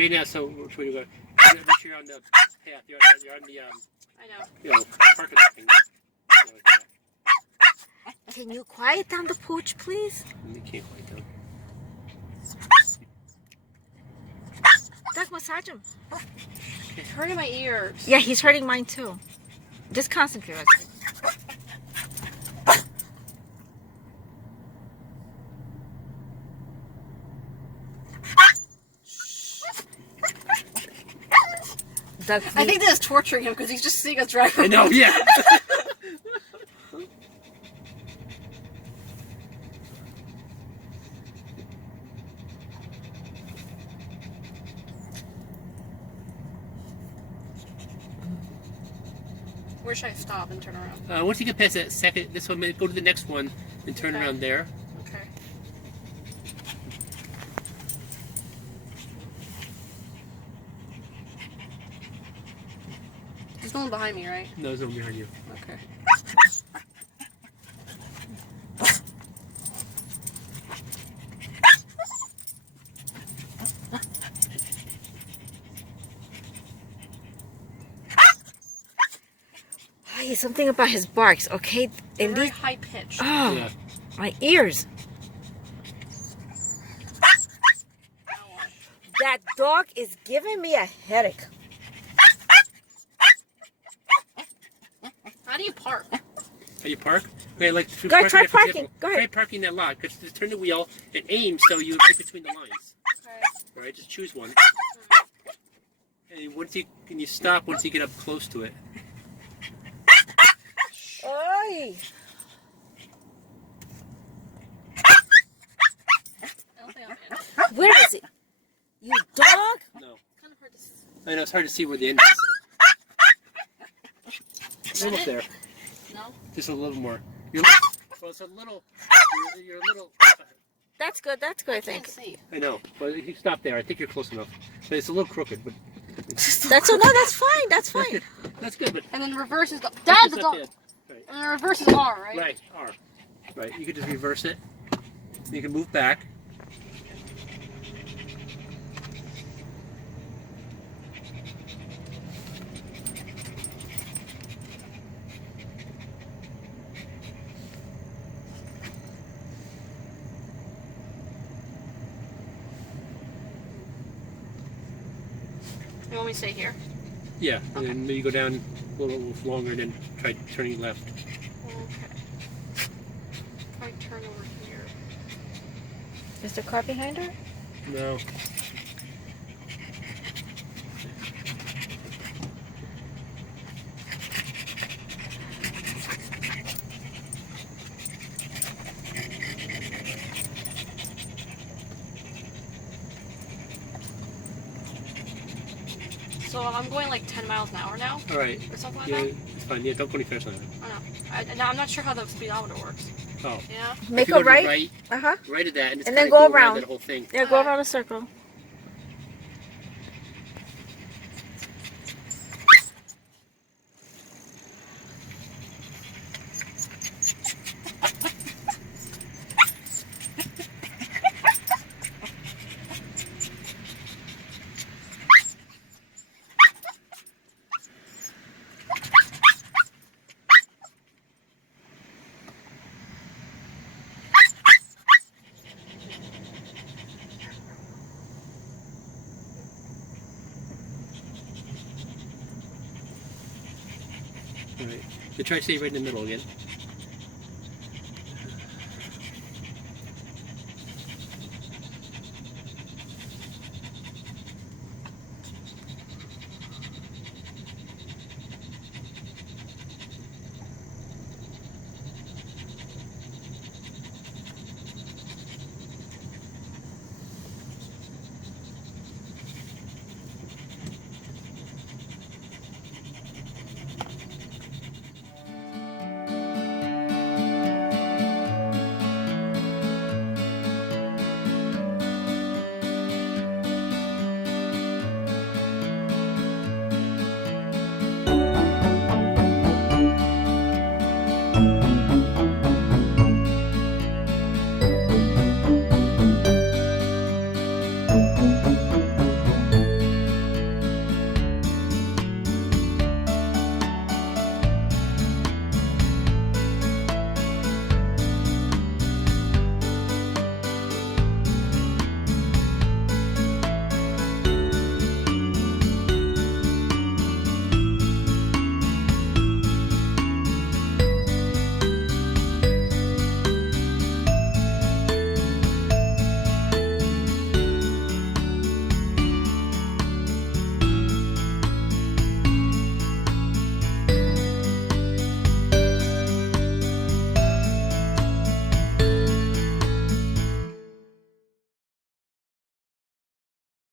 Straighten out so which way you go. Make sure you're on the path. You're on the I know. You know, parking thing. You know, like that. Can you quiet down the pooch, please? You can't quiet down. Doug, massage him. It's hurting my ears. Yeah, he's hurting mine too. Just concentrate on it. Doug, I think this is torturing him because he's just seeing us drive. I know, yeah. Where should I stop and turn around? Once you get past that second, this one, go to the next one and turn around there. Okay. There's no one behind me, right? No, there's no one behind you. Okay. Hey, something about his barks, okay? They're And very these, high pitched. oh, Yeah. my ears. That dog is giving me a headache. How do you park? How you park? Okay, like Go ahead, try parking. Go Try ahead. parking that lot. Just turn the wheel and aim so you're right between the lines. Okay. All right, just choose one. And once you stop once you get up close to it. Oi! I don't think I'm in. Where is it? You dog? No. Kind of hard to see. I know it's hard to see where the end is. Almost there. No? Just a little more. Well, it's a little. You're a little. That's good, I I can't think. see. I know, but if you stop there, I think you're close enough. But it's a little crooked, but. That's no, that's fine, that's fine. That's good, but. And then reverse is the that's Dad, the not dog. bad. Right. And then reverse is R, right? Right, R. Right, you can just reverse it. You can move back. You want me to stay here? Yeah, and then maybe go down a little longer, and then try turning left. Okay. Try turn over here. Is the car behind her? No. So I'm going like 10 miles an hour now, All right. or something like Yeah, that. it's fine. Yeah, don't go any faster than that. I know. I'm not sure how the speedometer works. Oh. Yeah. Make If you a go to the right. right, Uh-huh. right of that, and, just And then kinda go around. that whole thing. Yeah, go around a circle. All right. So try to stay right in the middle again.